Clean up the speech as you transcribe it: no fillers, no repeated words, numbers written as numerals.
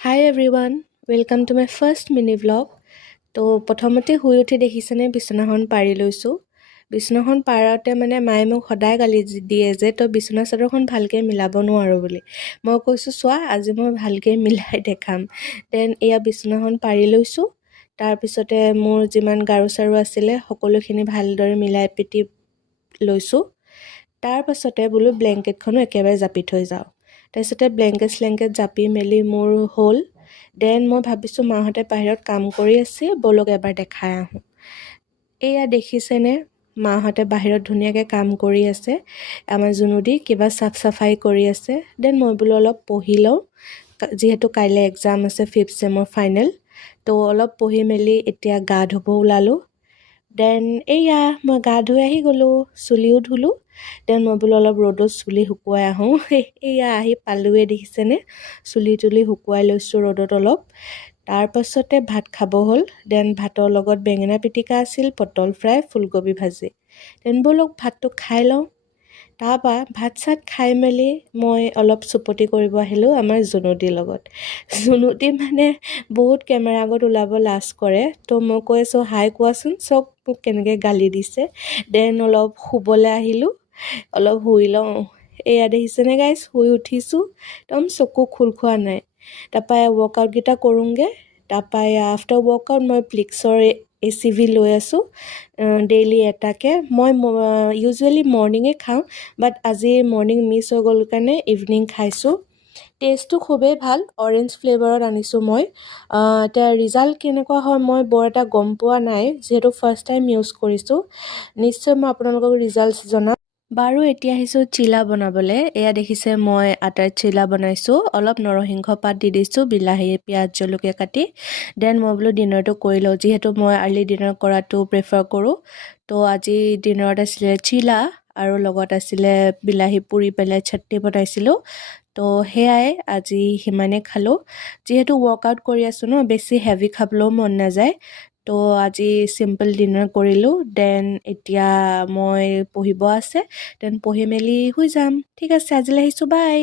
Hi everyone, welcome to my first mini vlog. তো প্ৰথমতে শুই উঠি দেখিছেনে বিছনাখন পাৰি লৈছোঁ। বিছনাখন পাৰাতে মানে মায়ে মোক সদায় গালি দিয়ে যে তই বিছনা চাদৰখন ভালকৈ মিলাব নোৱাৰো বুলি। মই কৈছোঁ চোৱা আজি মই ভালকৈ মিলাই দেখাম। দেন এয়া বিছনাখন পাৰি লৈছোঁ। তাৰপিছতে মোৰ যিমান গাৰু চাৰু আছিলে সকলোখিনি ভালদৰে মিলাই পিটি লৈছোঁ। তাৰপাছতে বোলো ব্লেংকেটখনো একেবাৰে জাপি থৈ যাওঁ। তাৰপিছতে ব্লেংকেট জাপি মেলি মোৰ হ'ল। দেন মই ভাবিছোঁ মাহঁতে বাহিৰত কাম কৰি আছে, ব'লক এবাৰ দেখাই আহোঁ। এয়া দেখিছেনে মাহঁতে বাহিৰত ধুনীয়াকৈ কাম কৰি আছে। আমাৰ জুনুদি কিবা চাফ চাফাই কৰি আছে। দেন মই বোলো অলপ পঢ়ি লওঁ, যিহেতু কাইলৈ এক্সাম আছে 5th চেমৰ ফাইনেল। তো অলপ পঢ়ি মেলি এতিয়া গা ধুব ওলালোঁ। দেন এয়া মই গা ধুই আহি গ'লোঁ, চুলিও ধুলোঁ। দেন মই বোলো অলপ ৰ'দত চুলি শুকুৱাই আহোঁ। এয়া আহি পালোৱে দেখিছেনে, চুলি তুলি শুকুৱাই লৈছোঁ ৰ'দত অলপ। তাৰপাছতে ভাত খাব হ'ল। দেন ভাতৰ লগত বেঙেনা পিটিকা আছিল, পটল ফ্ৰাই, ফুলকবি ভাজি। দেন ব'লক ভাতটো খাই লওঁ। তাৰপৰা ভাত চাত খাই মেলি মই অলপ চুপতি কৰিব আহিলোঁ আমাৰ জুনুদিৰ লগত। জুনুদি মানে বহুত কেমেৰা আগত ওলাব লাজ কৰে। তো মই কৈ আছোঁ হাই কোৱাচোন, চব মোক কেনেকৈ গালি দিছে। দেন অলপ শুবলৈ আহিলোঁ, অলপ শুই লওঁ। এয়া দেখিছেনে গাইজ, শুই উঠিছোঁ, একদম চকু খোল খোৱা নাই। তাৰপৰা ৱৰ্কআউটকেইটা কৰোঁগৈ। তাৰপৰা আফটাৰ ৱৰ্কআউট মই প্লিক্সৰ ACV লৈ আছোঁ ডেইলি এটাকৈ। মই ইউজুৱেলি মৰ্ণিঙে খাওঁ, বাট আজি মৰ্ণিং মিছ হৈ গ'ল কাৰণে ইভিনিং খাইছোঁ। টেষ্টটো খুবেই ভাল, অৰেঞ্জ ফ্লেভাৰত আনিছোঁ মই। এতিয়া ৰিজাল্ট কেনেকুৱা হয় মই বৰ এটা গম পোৱা নাই, যিহেতু ফাৰ্ষ্ট টাইম ইউজ কৰিছোঁ। নিশ্চয় মই আপোনালোকক ৰিজাল্ট জনাম। বাৰু এতিয়া আহিছোঁ চিলা বনাবলৈ। এয়া দেখিছে মই আটাৰ চিলা বনাইছোঁ। অলপ নৰসিংহ পাত দি দিছোঁ, বিলাহী পিঁয়াজ জলকীয়া কাটি। দেন মই বোলো ডিনাৰটো কৰি লওঁ, যিহেতু মই আৰ্লি ডিনাৰ কৰাটো প্ৰিফাৰ কৰোঁ। তো আজি ডিনাৰত আছিলে চিলা আৰু লগত আছিলে বিলাহী পুৰি পেলাই চাটনি বনাইছিলোঁ। তো সেয়াই আজি সিমানে খালোঁ। যিহেতু ৱৰ্কআউট কৰি আছোঁ ন, বেছি হেভি খাবলৈও মন নাযায়। তো আজি চিম্পল ডিনাৰ কৰিলোঁ। দেন এতিয়া মই পঢ়িব আছে, দেন পঢ়ি মেলি শুই যাম। ঠিক আছে, আজিলৈ আহিছোঁ, বাই।